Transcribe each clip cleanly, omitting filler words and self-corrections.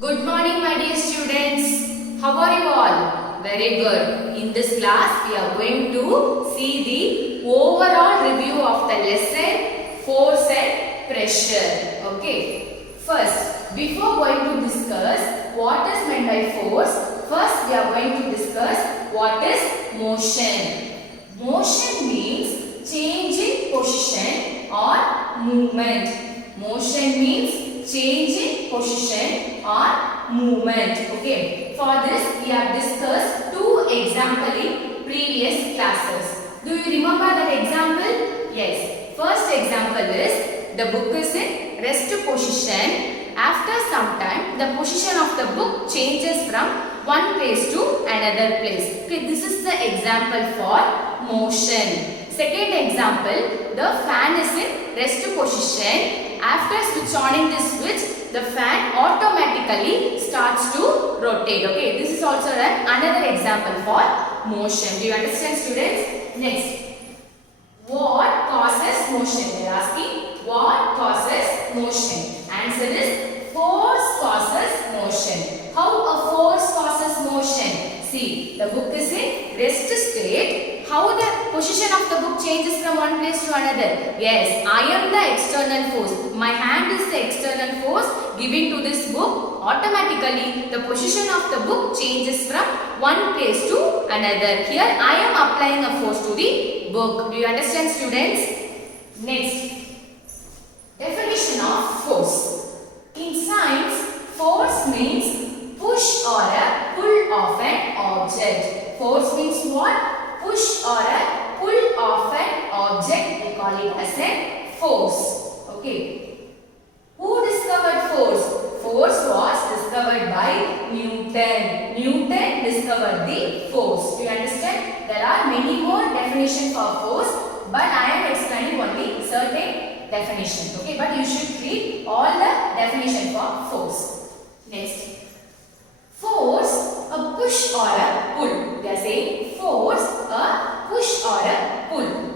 Good morning, my dear students. How are you all? Very good. In this class, we are going to see the overall review of the lesson force and pressure. Okay. First, before going to discuss what is meant by force, first we are going to discuss what is motion. Motion means change in position or movement. Motion means change in position or movement. Okay. For this, we have discussed two examples in previous classes. Do you remember that example? Yes. First example is the book is in rest position. After some time, the position of the book changes from one place to another place. Okay. This is the example for motion. Second example, the fan is in rest position. After switch on the switch, the fan automatically starts to rotate. Okay, this is also another example for motion. Do you understand, students? Next, what causes motion? They are asking what causes motion. Answer is force causes motion. How a force causes motion? See, the book is in rest state. How the position of the book changes from one place to another? Yes, I am the external force. My hand is the external force given to this book. Automatically, the position of the book changes from one place to another. Here, I am applying a force to the book. Do you understand, students? Next, definition of force. In science, force means push or a pull of an object. Force means what? Push or a pull of an object, we call it as a force. Okay. Who discovered force? Force was discovered by Newton. Newton discovered the force. Do you understand? There are many more definitions for force, but I am explaining only certain definitions. Okay, but you should read all the definition for force. Next. Force, a push or a pull. They are saying force, a push or a pull.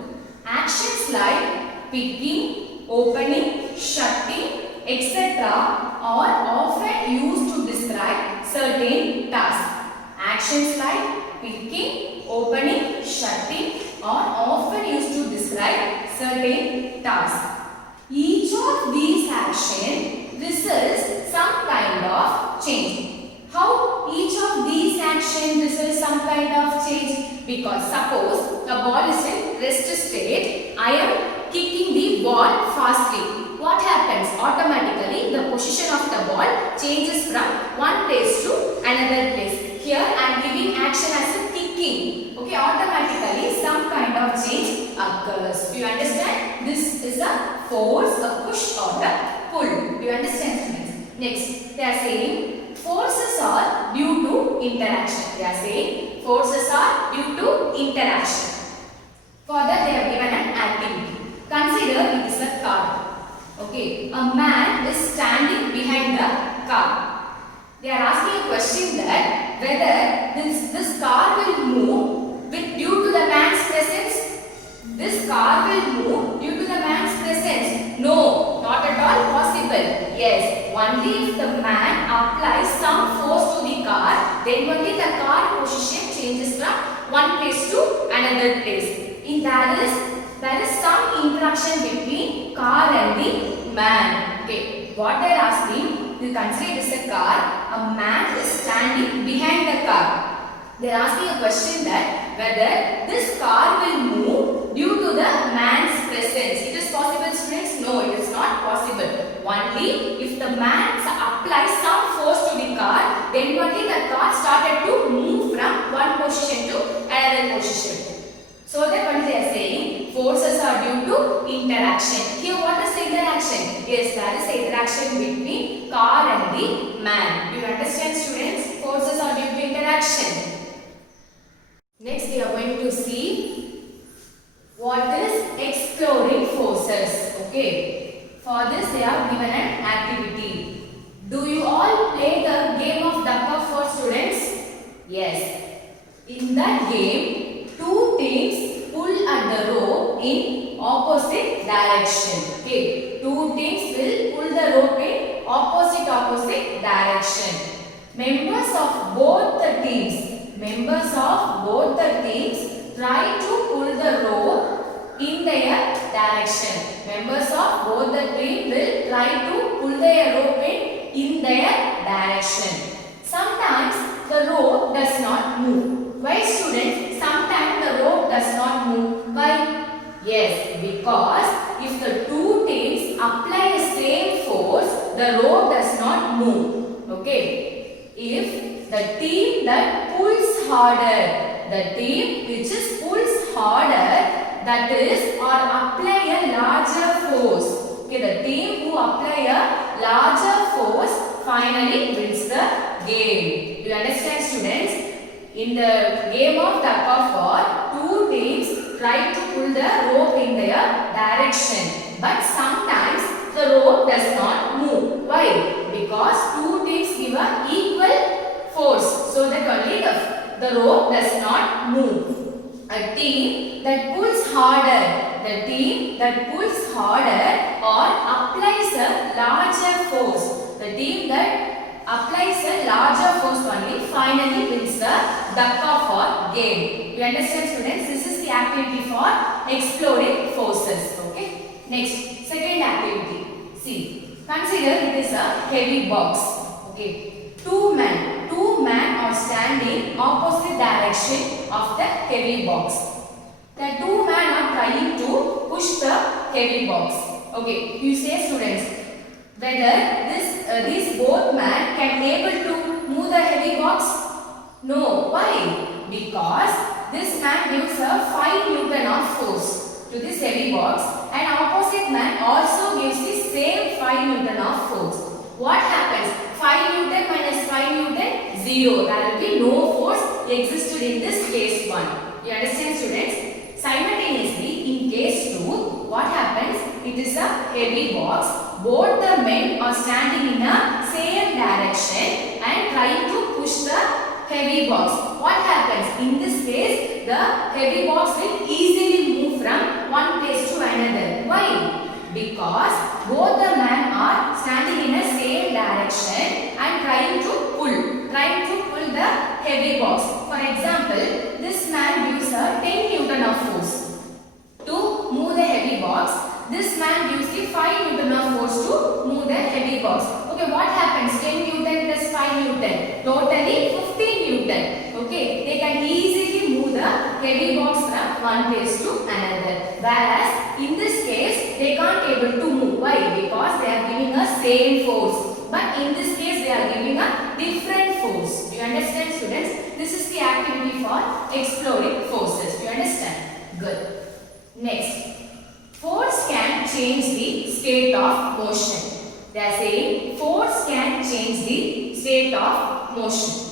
Actions like picking, opening, shutting, etc. are often used to describe certain tasks. Actions like picking, opening, shutting are often used to describe certain tasks. Each of these actions results some kind of change. How each of these actions results some kind of change? Because suppose the ball is in rest state, I am kicking the ball fastly. What happens? Automatically the position of the ball changes from one place to another place. Here I am giving action as a kicking. Okay, automatically some kind of change occurs. Do you understand? This is a force, a push or a pull. Do you understand, students? Next, they are saying forces are due to interaction. They are saying forces are due to interaction. For that they have given an activity. Consider it is a car. Okay, a man is standing behind the car. They are asking a question that whether this car will move due to the man's presence. This car will move due to the man's presence. No, not at all possible. Yes, only if the man applies some force to the car, then only the car position changes from one place to another place. In that there is some interaction between car and the man. Okay, what they are asking, you consider it as a car, a man is standing behind the car. They are asking a question that whether this car will move due to the man's presence. It is possible, students? No, it is not possible. Only if the man applies some force to the car, then only the car started to move from one position to another position. So that what they are saying, forces are due to interaction. Here what is the interaction? Yes, there is the interaction between car and the man. Do you understand, students? Forces are due to interaction. Next we are going to see what is exploring forces. Okay. For this they have given an activity. Do you all play the game of duck or for students? Yes. In that game, two teams pull at the rope in opposite direction. Okay. Two teams will pull the rope in opposite direction. members of both the teams try to pull the rope in their direction. Members of both the team will try to pull their rope in their direction. Sometimes the rope does not move. Why, students? Sometimes the rope does not move. Why? Yes, because if the two teams apply the same force, the rope does not move. Okay. If the team that pulls harder, the team which is pulls harder, that is, or apply a larger force. Okay, the team who apply a larger force finally wins the game. Do you understand, students? In the game of tug of war, two teams try to pull the rope in their direction, but sometimes the rope does not move. Why? Because two teams give a equal force, so that only the rope does not move. A team that pulls harder, or applies a larger force, the team that applies a larger force only finally wins the duck of war game. You understand, students? This is the activity for exploring forces. Okay. Next, second activity. See, consider it is a heavy box. Okay. Two men are standing opposite direction of the heavy box. The two men are trying to push the heavy box. Okay. You say, students, whether these both men can able to move the heavy box? No. Why? Because this man gives a 5 Newton of force to this heavy box, and opposite man also gives the same 5 Newton of force. What happens? 5 Newton minus 5 Newton, 0. There will be no force existed in this case 1. You understand, students? Simultaneously, in case 2, what happens? It is a heavy box. Both the men are standing in a same direction and trying to push the heavy box. What happens? In this case, the heavy box will easily move from one place to another. Why? Because both the men are standing in a same direction and trying to pull the heavy box. For example, this man gives a 10 Newton of force to move the heavy box. This man gives the 5 Newton of force to move the heavy box. Okay, what happens? 10 Newton plus 5 Newton. Totally 15 Newton. Okay, they can easily move the heavy box from one place to another. Whereas, in this case, they can't able to move. Why? Because they are giving a same force. But in this case, they are giving a different force. Do you understand, students? This is the activity for exploring forces. Do you understand? Good. Next. Force can change the state of motion. They are saying force can change the state of motion.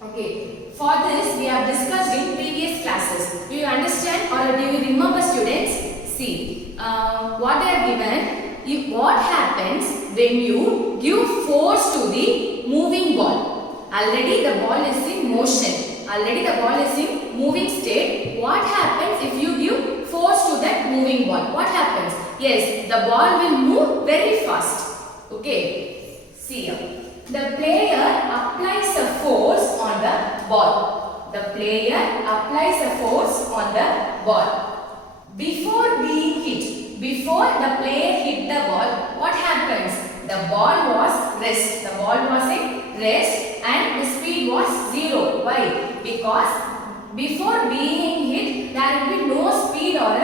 Okay. For this, we have discussed in previous classes. Do you understand or do you remember, students? See, what I have given, what happens when you give force to the moving ball. Already the ball is in motion. Already the ball is in moving state. What happens if you give force to that moving ball? What happens? Yes, the ball will move very fast. Okay. See here. The player applies a force on the ball. The player applies a force on the ball. Before being hit, before the player hit the ball, what happens? The ball was rest. The ball was in rest and the speed was 0. Why? Because before being hit, there will be no speed or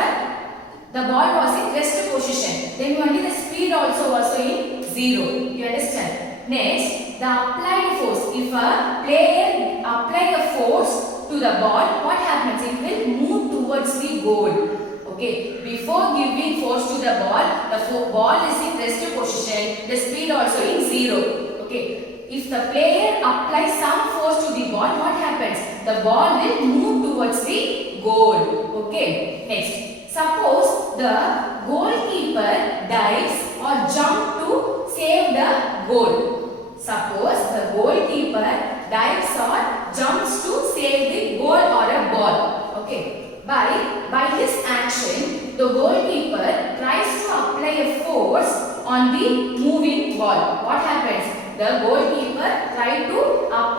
the ball was in rest position. Then only the speed also was in 0. You understand? Next, the applied force. If a player apply a force to the ball, what happens? It will move towards the goal. Okay. Before giving force to the ball is in rest position. The speed also in 0. Okay. If the player applies some force to the ball, what happens? The ball will move towards the goal. Okay. Next, suppose the goalkeeper dives or jumps to save the goal. Suppose the goalkeeper dives or jumps to save the goal or a ball. Okay. By his action, the goalkeeper tries to apply a force on the moving ball. What happens? The goalkeeper tries to apply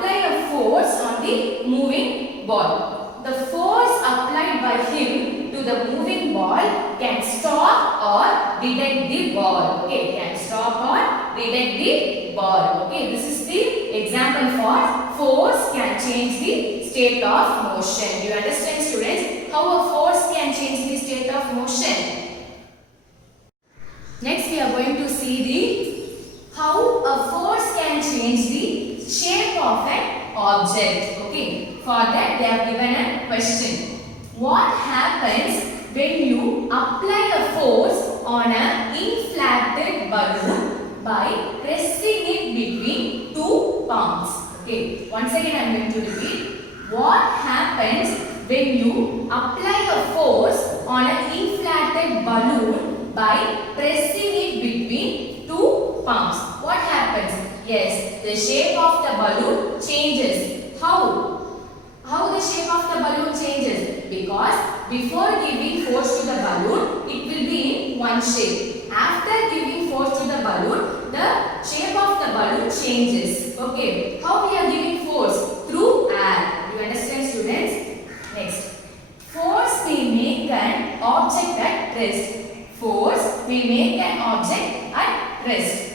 the moving ball. The force applied by him to the moving ball can stop or detect the ball. Okay, can stop or detect the ball. Okay, this is the example for force can change the state of motion. Do you understand, students, how a force can change the state of motion? Next we are going to see the how a force can change the shape of an object. Okay, for that they have given a question. What happens when you apply a force on an inflated balloon by pressing it between two palms? Okay, once again I am going to repeat. What happens when you apply a force on an inflated balloon by pressing it between two palms? What happens? Yes, the shape of the balloon changes. How? How the shape of the balloon changes? Because before giving force to the balloon, it will be in one shape. After giving force to the balloon, the shape of the balloon changes. Okay, how we are giving force? Through air. You understand, students? Next, force will make an object at rest. Force will make an object at rest.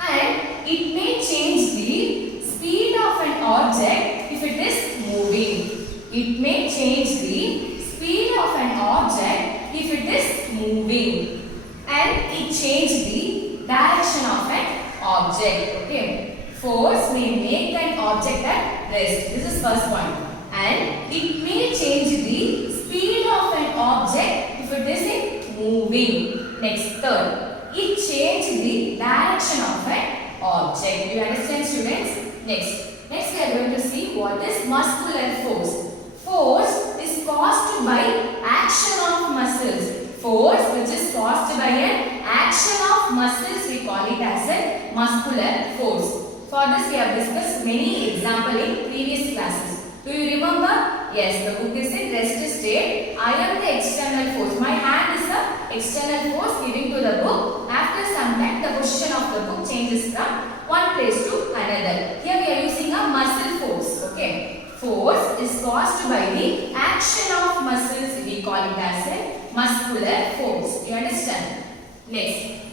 And it may change the speed of an object if it is moving. It may change the speed of an object if it is moving. And it changes the direction of an object. Okay. Force may make an object at rest. This is first point. And it may change the speed of an object if it is in moving. Next, third, it changes the direction of an object. Do you understand, students? Next we are going to see what is muscular force. Force is caused by action of muscles. Force which is caused by an action of muscles, we call it as a muscular force. For this we have discussed many examples in previous classes. Do you remember? Yes, the book is in rest state. I am the external force. My hand is the external force giving to the book. After some time, the position of the book changes from one place to another. Here we are using a muscle force. Okay. Force is caused by the action of muscles. We call it as a muscular force. You understand? Next,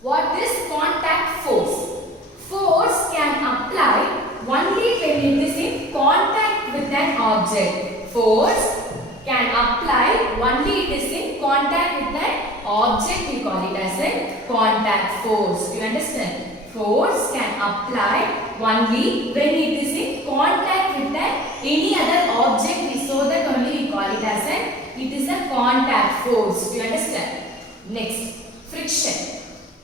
what is contact force? Force can apply only when it is in contact with an object. Force can apply only it is in contact with an object. We call it as a contact force. You understand? Force can apply only when it is in contact with any other object. So that only we call it as it is a contact force. Do you understand? Next, friction.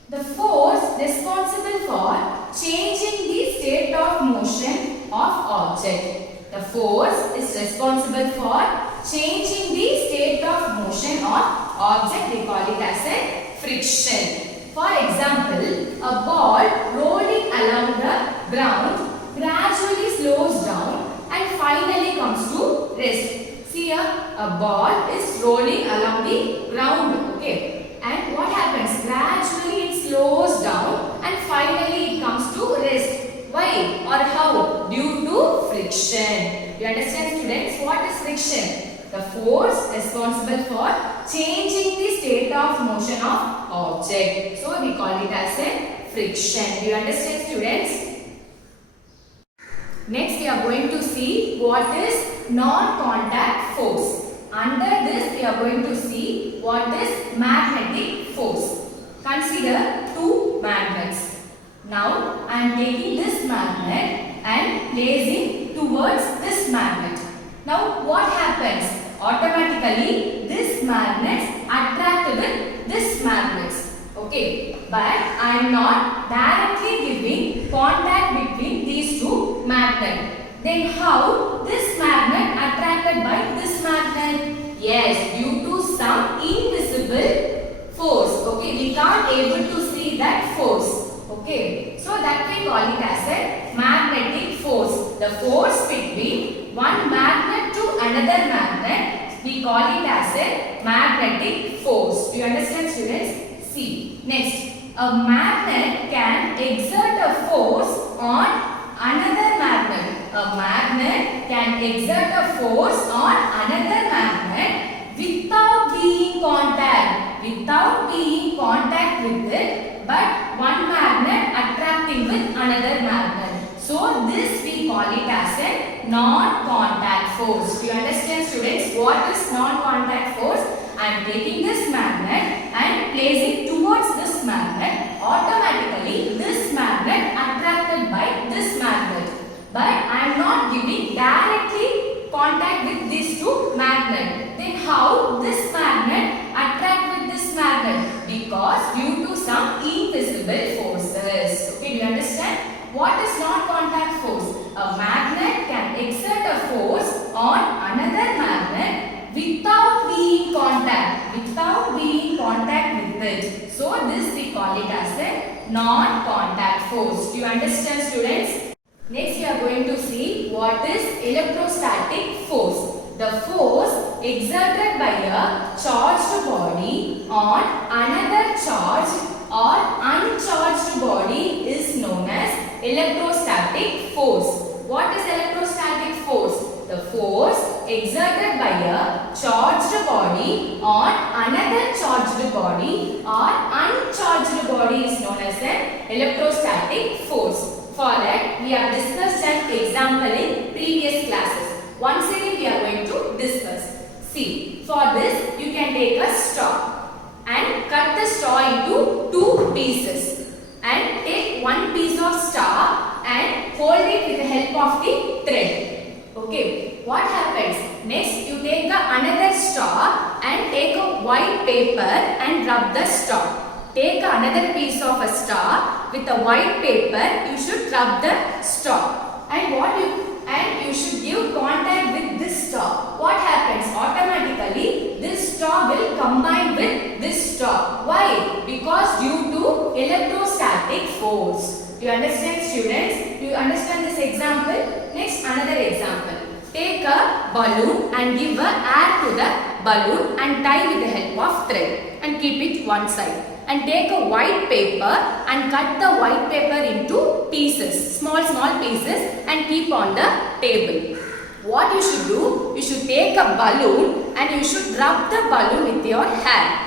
The force responsible for changing the state of motion of object. The force is responsible for changing the state of motion of object. We call it as a friction. For example, a ball rolling along the ground gradually slows down and finally comes to rest. See here, a ball is rolling along the ground. Okay. And what happens? Gradually it slows down and finally it comes to rest. Why or how? Due to friction. You understand, students? What is friction? The force responsible for changing the state of motion of object. So we call it as a friction. Do you understand, students? Next we are going to see what is non-contact force. Under this we are going to see what is magnetic force. Consider two magnets. Now I am taking this magnet and placing towards this magnet. Now what happens? Automatically this magnet attract with this magnets. Okay, but I am not directly giving contact between these two magnets. Then how this magnet attracted by this magnet? Yes, due to some invisible force. Okay, we can't able to see that force. Okay, so that we call it as a magnetic force. The force between one magnet to another magnet, we call it as a magnetic force. Do you understand, students? See, next, a magnet can exert a force on another magnet. A magnet can exert a force on another magnet without being contact with it, but one magnet attracting with another magnet. So this we call it as a non-contact force. Do you understand, students, what is non-contact force? I am taking this magnet and placing towards this magnet. Automatically this magnet attracted by this magnet. But I am not giving directly contact with these two magnets. Then how this magnet attract with this magnet? Because due to some invisible forces. Okay, do you understand? What is non-contact force? A magnet can exert a force on another magnet without being contact with it. So this we call it as a non-contact force. Do you understand, students? Next we are going to see what is electrostatic force. The force exerted by a charged body on another charged or uncharged body is known as electrostatic force. What is electrostatic force? The force exerted by a charged body on another charged body or uncharged body is known as an electrostatic force. For that, we have discussed an example in previous classes. Once again, we are going to discuss. See, for this, you can take a straw and cut the straw into two pieces. And take one piece of straw and fold it with the help of the thread. Okay, what happens? Next, you take another straw and take a white paper and rub the straw. Take another piece of a straw with a white paper. You should rub the straw, and you should give contact with this straw. What happens? Automatically, this straw will combine with this straw. Why? Because due to electrostatic force. Do you understand, students? Do you understand this example? Next, another example. Take a balloon and give air to the balloon and tie with the help of thread and keep it one side. And take a white paper and cut the white paper into pieces, small pieces, and keep on the table. What you should do? You should take a balloon and you should rub the balloon with your hair.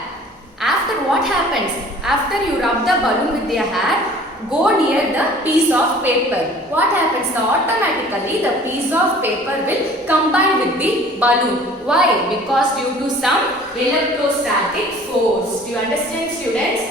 After what happens? After you rub the balloon with your hair, go near the piece of paper. What happens? Automatically the piece of paper will combine with the balloon. Why? Because due to some electrostatic force. Do you understand, students?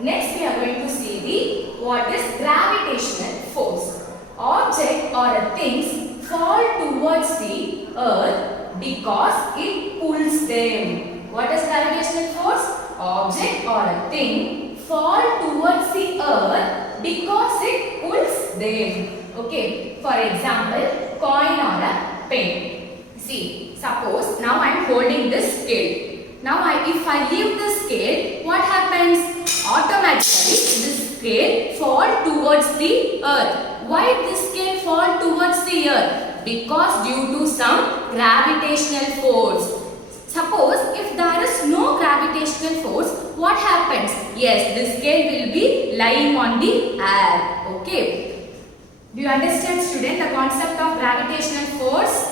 Next we are going to see what is gravitational force. Object or things fall towards the earth because it pulls them. What is gravitational force? Object or a thing fall towards the earth because it pulls them. Okay, for example, coin or a pen. See, suppose now I am holding this scale. Now if I leave the scale, what happens? Automatically this scale fall towards the earth. Why this scale fall towards the earth? Because due to some gravitational force. Suppose if there is no gravitational force, what happens? Yes, the scale will be lying on the air. Okay. Do you understand, student, the concept of gravitational force?